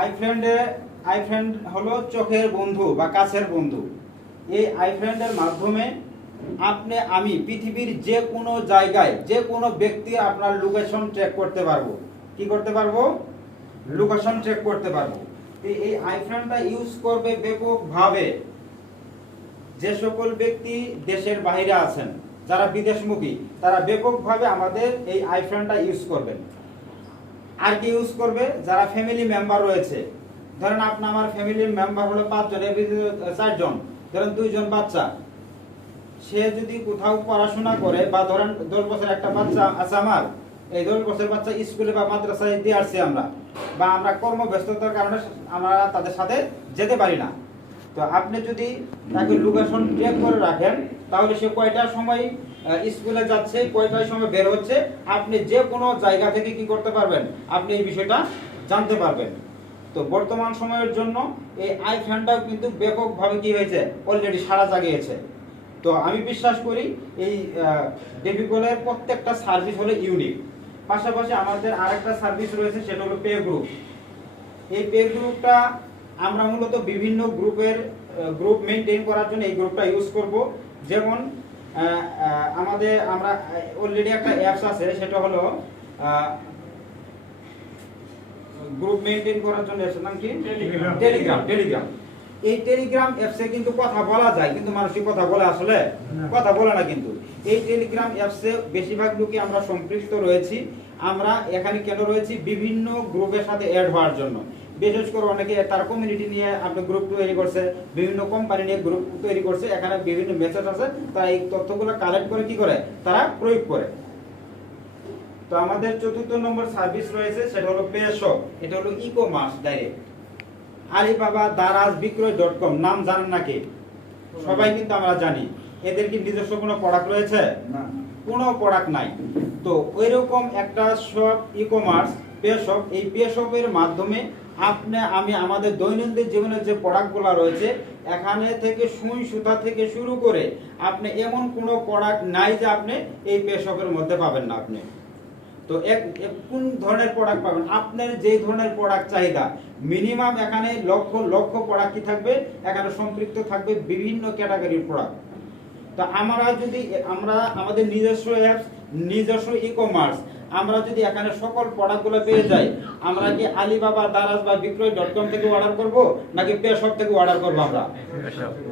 আইফ্রেন্ড হলো চোখের বন্ধু বা কাছের বন্ধু। এই আইফ্রেন্ডের মাধ্যমে আমি পৃথিবীর যে কোনো জায়গায় যে কোনো ব্যক্তির আপনার লোকেশন ট্র্যাক করতে পারবো। কি করতে পারবো? লোকেশন ট্র্যাক করতে পারবো। এই আইফ্রেন্ডটা ইউজ করবে ব্যাপকভাবে যে সকল ব্যক্তি দেশের বাইরে আছেন, যারা বিদেশমুখী, তারা ব্যাপকভাবে আমাদের এই আইফ্রেন্ডটা ইউজ করবেন। আর কি ইউজ করবে? যারা ফ্যামিলি মেম্বার রয়েছে, ধরেন আমার ফ্যামিলির মেম্বার হলো 5 জন, 4 জন, ধরেন 2 জন বাচ্চা। সে যদি কোথাও পড়াশোনা করে, বা ধরেন 10 বছর একটা বাচ্চা আছে আমার, এই 10 বছর বাচ্চা স্কুলে বা মাদ্রাসায় দিয়ে আসছি আমরা, বা আমরা কর্মব্যস্ততার কারণে আমরা তাদের সাথে যেতে পারি না। তো আপনি যদি তাকে লোকেশন ট্র্যাক করে রাখেন, তাহলে সে কয়টার সময় স্কুলে যাচ্ছে, কয়টার সময় বের হচ্ছে, আপনি যে কোনো জায়গা থেকে কি করতে পারবেন, আপনি এই বিষয়টা জানতে পারবেন। তো বর্তমান সময়ের জন্য এই আইফ্রেন্ডটাও কিন্তু ব্যাপকভাবে কি হয়েছে, অলরেডি সাড়া জাগিয়েছে। তো আমি বিশ্বাস করি এই ডেভিকলের প্রত্যেকটা সার্ভিস হলো ইউনিক। পাশাপাশি আমাদের আরেকটা সার্ভিস রয়েছে, সেটা হলো পে গ্রুপ। এই পে গ্রুপটা আমরা মূলত বিভিন্ন গ্রুপ মেইনটেইন করার জন্য এই গ্রুপটা ইউজ করব। যেমন আমরা অলরেডি একটা অ্যাপস আছে, সেটা হলো গ্রুপ মেইনটেইন করার জন্য এর নাম কি? টেলিগ্রাম। এই টেলিগ্রাম অ্যাপসে কিন্তু কথা বলা যায়, কিন্তু মানুষই কথা বলে আসলে কথা বলে না। কিন্তু এই টেলিগ্রাম অ্যাপসে বেশিরভাগ লোকই আমরা সম্পৃক্ত রয়েছি। আমরা এখানে কেন রয়েছি? বিভিন্ন গ্রুপের সাথে অ্যাড হওয়ার জন্য। বিশেষ করে অনেকে তার কমিউনিটি নিয়ে আপনি গ্রুপ তৈরি করছে, বিভিন্ন কোম্পানি নিয়ে গ্রুপ তৈরি করছে, এখানে বিভিন্ন মেসেজ আছে, তারা এই তথ্যগুলো কালেক্ট করে কি করে, তারা প্রয়োগ করে। তো আমাদের 4র্থ নম্বর সার্ভিস রয়েছে, সেটা হলো পে শপ। এটা হলো ই-কমার্স ডাইরেক্ট। আলিবাবা, দারাজ, বিক্রয়.com নাম জানেন নাকি? সবাই কিন্তু আমরা জানি। এদের কি নিজস্ব কোনো প্রোডাক্ট রয়েছে? না, কোনো প্রোডাক্ট নাই। তো ওইরকম একটা শপ, ই-কমার্স পে শপ। এই পে শপের মাধ্যমে আমি আমাদের দৈনন্দিন জীবনের যে প্রোডাক্টগুলো রয়েছে, এখানে থেকে সুই সুতা থেকে শুরু করে আপনি এমন কোনো প্রোডাক্ট নাই যে আপনি এই পে শপের মধ্যে পাবেন না। আপনি তো কোন ধরনের প্রোডাক্ট পাবেন, আপনার যে ধরনের প্রোডাক্ট চাহিদা, মিনিমাম এখানে লক্ষ লক্ষ প্রোডাক্ট কি থাকবে, এখানে সম্পৃক্ত থাকবে বিভিন্ন ক্যাটাগরির প্রোডাক্ট। তো আমরা আমাদের নিজস্ব অ্যাপস, নিজস্ব ই-কমার্স, আমরা যদি এখানে সকল প্রোডাক্টগুলো পেয়ে যাই, আমরা কি আলিবাবা, দারাজ বা বিক্রয়.com থেকে অর্ডার করব, নাকি পে শপ থেকে অর্ডার করব? আমরা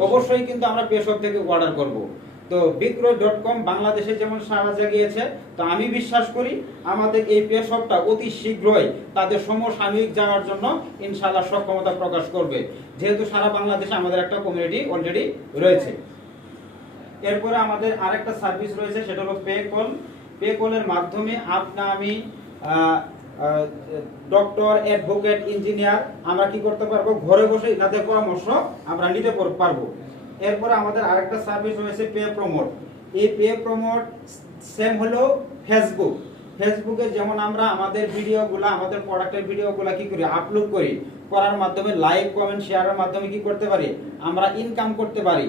অবশ্যই কিন্তু আমরা পে শপ থেকে অর্ডার করব। তো বিক্রয়.com বাংলাদেশে যেমন সাড়া জাগিয়েছে, তো আমি বিশ্বাস করি আমাদের এই পে শপটা অতি শীঘ্রই তাদের সমসাময়িক যাওয়ার জন্য ইনশাআল্লাহ সক্ষমতা প্রকাশ করবে, যেহেতু সারা বাংলাদেশে আমাদের একটা কমিউনিটি অলরেডি রয়েছে। এরপরে আমাদের আরেকটা সার্ভিস রয়েছে, সেটা হলো পে কল। পে কলের মাধ্যমে আমি ডক্টর, অ্যাডভোকেট, ইঞ্জিনিয়ার আমরা কি করতে পারবো, ঘরে বসে তাদের পরামর্শ আমরা নিতে পারবো। এরপরে আমাদের আরেকটা সার্ভিস রয়েছে পে প্রমোট। এই পে প্রমোট সেম হলো ফেসবুকে যেমন আমরা আমাদের ভিডিওগুলো, আমাদের প্রোডাক্টের ভিডিওগুলো কি করি, আপলোড করার মাধ্যমে লাইক, কমেন্ট, শেয়ারের মাধ্যমে কি করতে পারি, আমরা ইনকাম করতে পারি।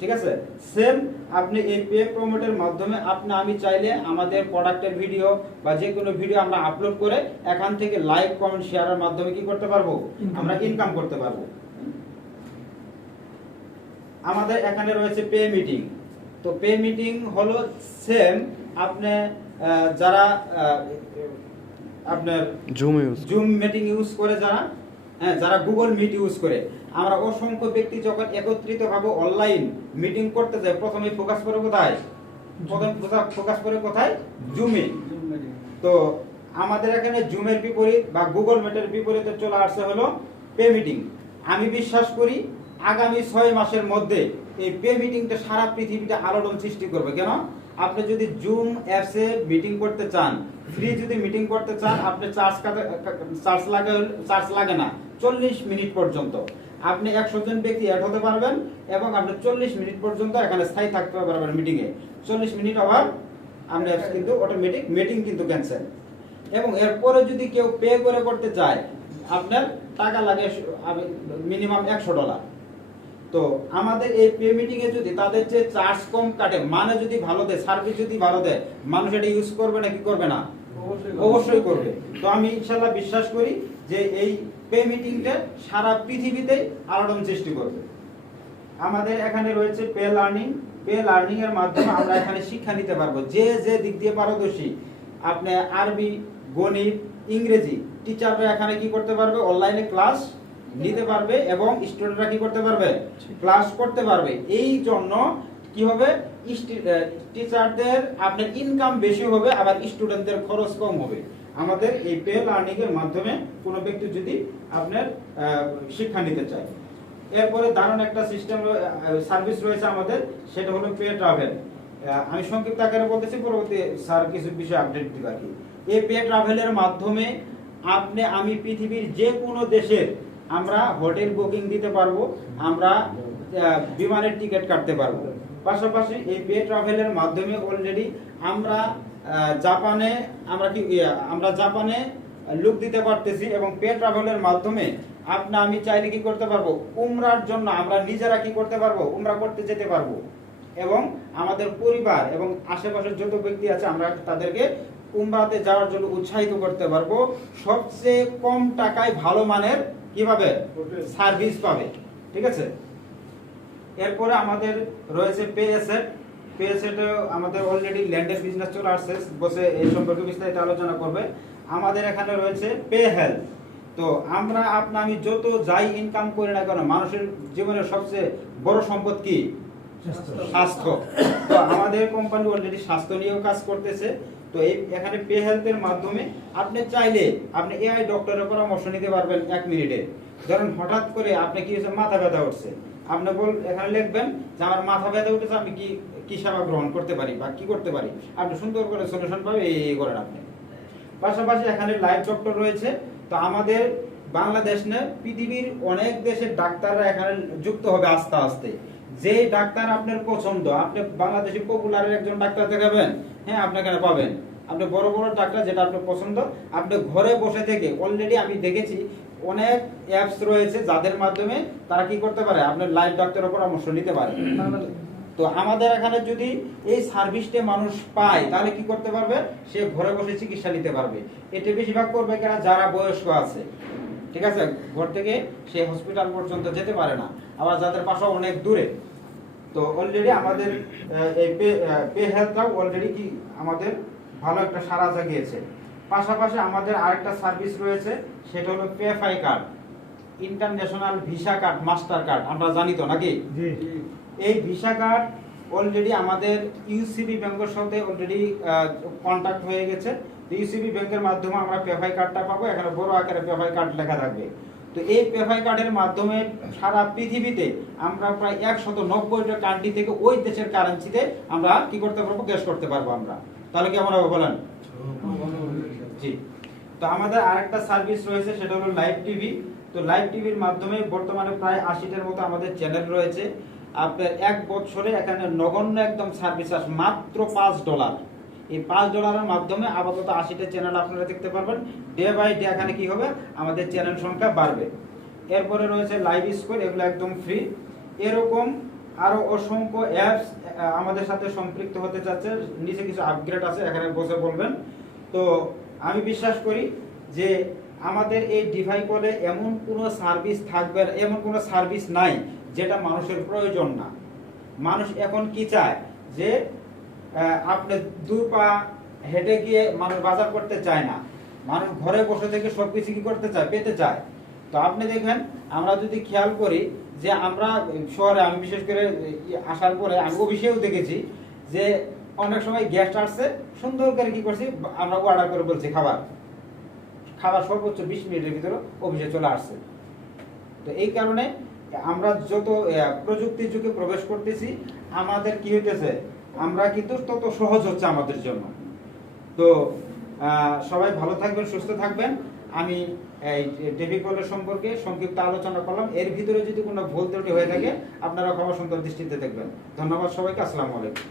ঠিক আছে, সেম আপনি এই পে প্রমোটের মাধ্যমে আমি চাইলে আমাদের প্রোডাক্টের ভিডিও বা যে কোনো ভিডিও আমরা আপলোড করে এখান থেকে লাইক, কমেন্ট, শেয়ারের মাধ্যমে কি করতে পারবো, আমরা ইনকাম করতে পারবো। আমাদের এখানে রয়েছে পে মিটিং। তো পে মিটিং হলো সেম, আপনি যারা আপনার জুম মিটিং ইউজ করে, যারা গুগল মিট ইউজ করে, আমরা অসংখ্য ব্যক্তি যখন একত্রিতভাবে অনলাইন মিটিং করতে যাই, প্রথমে ফোকাস করে কোথায়? জুমে। তো আমাদের এখানে জুমের বিপরীত বা গুগল মিটের বিপরীতে চলে আসছে হলো পে মিটিং। আমি বিশ্বাস করি আগামী 6 মাসের মধ্যে এই পে মিটিংটা সারা পৃথিবীতে আলোড়ন সৃষ্টি করবে। কেন? আপনি যদি জুম অ্যাপসে মিটিং করতে চান, ফ্রি যদি মিটিং করতে চান, আপনি চার্জ লাগে না 40 মিনিট পর্যন্ত। আপনি 100 জন ব্যক্তি অ্যাড হতে পারবেন এবং আপনি 40 মিনিট পর্যন্ত এখানে স্থায়ী থাকতে পারবেন মিটিংয়ে। 40 মিনিট আবার আমরা অ্যাপস কিন্তু অটোমেটিক মিটিং কিন্তু ক্যান্সেল। এবং এরপরে যদি কেউ পে করে করতে চায়, আপনার টাকা লাগে মিনিমাম $100। তো আমাদের এই পে মিটিং এ যদি তাদের যে চার্জ কম কাটে, মানে যদি ভালো দেয়, সার্ভিস যদি ভালো দেয়, মানুষ এটা ইউজ করবে না, কি করবে না? অবশ্যই করবে। তো আমি ইনশাআল্লাহ বিশ্বাস করি যে এই পে মিটিংটা সারা পৃথিবীতে আলোড়ন সৃষ্টি করবে। আমাদের এখানে রয়েছে পে লার্নিং এর মাধ্যমে আমরা এখানে শিক্ষা নিতে পারবো। যে যে দিক দিয়ে পারদর্শী, আপনি আরবি, গণিত, ইংরেজি টিচাররা এখানে কি করতে পারবে, অনলাইনে ক্লাস নিতে পারবে এবং স্টুডেন্টরা কি করতে পারবে, ক্লাস করতে পারবে। এই জন্য কি হবে, টিচারদের আপনার ইনকাম বেশি হবে, আবার স্টুডেন্টদের খরচ কম হবে। আমাদের এই পে লার্নিং এর মাধ্যমে কোনো ব্যক্তি যদি আপনার শিক্ষা নিতে চায়। এরপরে দারুণ একটা সিস্টেম সার্ভিস রয়েছে আমাদের, সেটা হলো পে ট্রাভেল। আমি সংক্ষিপ্ত আকারে বলতেছি, পরবর্তী স্যার কিছু বিষয় আপডেট দিবে আর কি। এই পে ট্রাভেলের মাধ্যমে আমি পৃথিবীর যে কোনো দেশের আমরা হোটেল বুকিং দিতে পারবো, আমরা বিমানের টিকিট কাটতে পারবো। পাশাপাশি এই পে ট্রাভেলের মাধ্যমে অলরেডি আমরা জাপানে লুক দিতে পারতেছি, এবং পে ট্রাভেলের মাধ্যমে আমি চাইলে কি করতে পারবো, উমরার জন্য আমরা নিজেরা কি করতে পারবো, উমরা করতে যেতে পারবো, এবং আমাদের পরিবার এবং আশেপাশের যত ব্যক্তি আছে আমরা তাদেরকে উমরাতে যাওয়ার জন্য উৎসাহিত করতে পারবো। সবচেয়ে কম টাকায় ভালো মানের কিভাবে সার্ভিস পাবে, ঠিক আছে। এরপরে আমাদের রয়েছে পে এসেট আমাদের অলরেডি ল্যান্ডের বিজনেস চলে আসছে, বসে এই সম্পর্কে বিস্তারিত আলোচনা করবে। আমাদের এখানে রয়েছে পে হেলথ। তো আমি যত যাই ইনকাম করি না কেন, মানুষের জীবনের সবচেয়ে বড় সম্পদ কি, স্বাস্থ্য। তো আমাদের কোম্পানি অলরেডি স্বাস্থ্য নিয়েও কাজ করতেছে। তো এখানে পে হেলথের মাধ্যমে আপনি চাইলে এআই ডক্টরের পরামর্শ নিতে পারবেন 1 মিনিটে। ধরুন হঠাৎ করে আপনি কি হচ্ছে, মাথা ব্যথা উঠছে, আপনি এখানে লিখবেন যে আমার মাথা ব্যথা উঠেছে, আমি কি সেবা গ্রহণ করতে পারি বা কি করতে পারি, আপনি সুন্দর করে সলিউশন পাবে এই করেন আপনি। পাশাপাশি এখানে লাইভ ডক্টর রয়েছে। তো আমাদের বাংলাদেশ না, পৃথিবীর অনেক দেশের ডাক্তাররা এখানে যুক্ত হবে আস্তে আস্তে। যে ডাক্তার আপনার পছন্দ, আপনি বাংলাদেশি পপুলারের একজন ডাক্তার দেখাবেন, হ্যাঁ আপনি এখানে পাবেন। আপনি বড় বড় ডাক্তার যেটা আপনার পছন্দ, আপনি ঘরে বসে থেকে অলরেডি আমি দেখেছি অনেক অ্যাপস রয়েছে যাদের মাধ্যমে তারা কি করতে পারে, আপনার লাইভ ডাক্তারের পরামর্শ নিতে পারে। তো আমাদের এখানে যদি এই সার্ভিসটা মানুষ পায়, তাহলে কি করতে পারবে, সে ঘরে বসে চিকিৎসা নিতে পারবে। এটা বেশিরভাগ করবে কেন, যারা বয়স্ক আছে, ঠিক আছে, ঘর থেকে সে হসপিটাল পর্যন্ত যেতে পারে না, আবার যাদের বাসা অনেক দূরে। তো অলরেডি আমাদের এই পে হেলথটাও অলরেডি কি আমাদের ভালো একটা সাড়া জাগিয়েছে। পাশাপাশি আমাদের আরেকটা সার্ভিস রয়েছে, সেটা হলো পেফাই card, international Visa card, master card, আমরা জানি তো নাকি। এই ভিসা কার্ড অলরেডি আমাদের ইউসিবি ব্যাংকের সাথে অলরেডি কন্ট্যাক্ট হয়ে গেছে। ইউসিবি ব্যাংকের মাধ্যমে আমরা পেফাই কার্ডটা পাবো, এখানে বড় আকারে পেফাই কার্ড লেখা থাকবে। তো এই পেফাই কার্ডের মাধ্যমে সারা পৃথিবীতে আমরা প্রায় 190টা কান্ট্রি থেকে ওই দেশের কারেন্সিতে আমরা কি করতে পারবো, ক্যাশ করতে পারবো আমরা। তাহলে কেমন হবে বলেন? জি। তো আমাদের আরেকটা সার্ভিস রয়েছে, সেটা হলো লাইভ টিভি। তো লাইভ টিভির মাধ্যমে বর্তমানে প্রায় 80টার মতো আমাদের চ্যানেল রয়েছে। আপনার 1 বছরে এখানে নগণ্য একদম সার্ভিস আসে মাত্র $5। এই $5 মাধ্যমে আপাতত 80টা চ্যানেল আপনারা দেখতে পারবেন। ডে বাই ডে এখানে কি হবে, আমাদের চ্যানেল সংখ্যা বাড়বে। এরপরে রয়েছে লাইভ স্কুল, এগুলো একদম ফ্রি। এরকম আরো অসংখ্য অ্যাপস আমাদের সাথে সম্পৃক্ত হতে চাচ্ছে, নিচে কিছু আপগ্রেড আছে, এখানে বসে বলবেন। তো আমি বিশ্বাস করি যে আমাদের এই ডিভাই কলে এমন কোনো সার্ভিস থাকবে, এমন কোনো সার্ভিস নাই যেটা মানুষের প্রয়োজন না। মানুষ এখন কি চায়, যে আপনি 2 পা হেঁটে গিয়ে মানুষ বাজার করতে চায় না, মানুষ ঘরে বসে থেকে সবকিছু কি করতে চায়, পেতে চায়। তো আপনি দেখেন, আমরা যদি খেয়াল করি যে আমরা শহরে, আমি বিশেষ করে আসার পরে আমি অফিসেও দেখেছি যে অনেক সময় গেস্ট আসছে, সুন্দর করে কি করছি, আমরা অর্ডার করে বলছি খাবার সর্বোচ্চ 20 মিনিটের ভিতরে অফিসে চলে আসছে। তো এই কারণে আমরা যত প্রযুক্তির যুগে প্রবেশ করতেছি, আমাদের কি হইতেছে, আমরা কিন্তু তত সহজ হচ্ছে আমাদের জন্য। তো সবাই ভালো থাকবেন, সুস্থ থাকবেন। আমি এই টিভি কলের সম্পর্কে সংক্ষিপ্ত আলোচনা করলাম। এর ভিতরে যদি কোনো ভুল ত্রুটি হয়ে থাকে, আপনারা ক্ষমা সুন্দর দৃষ্টিতে দেখবেন। ধন্যবাদ সবাইকে। আসসালামু আলাইকুম।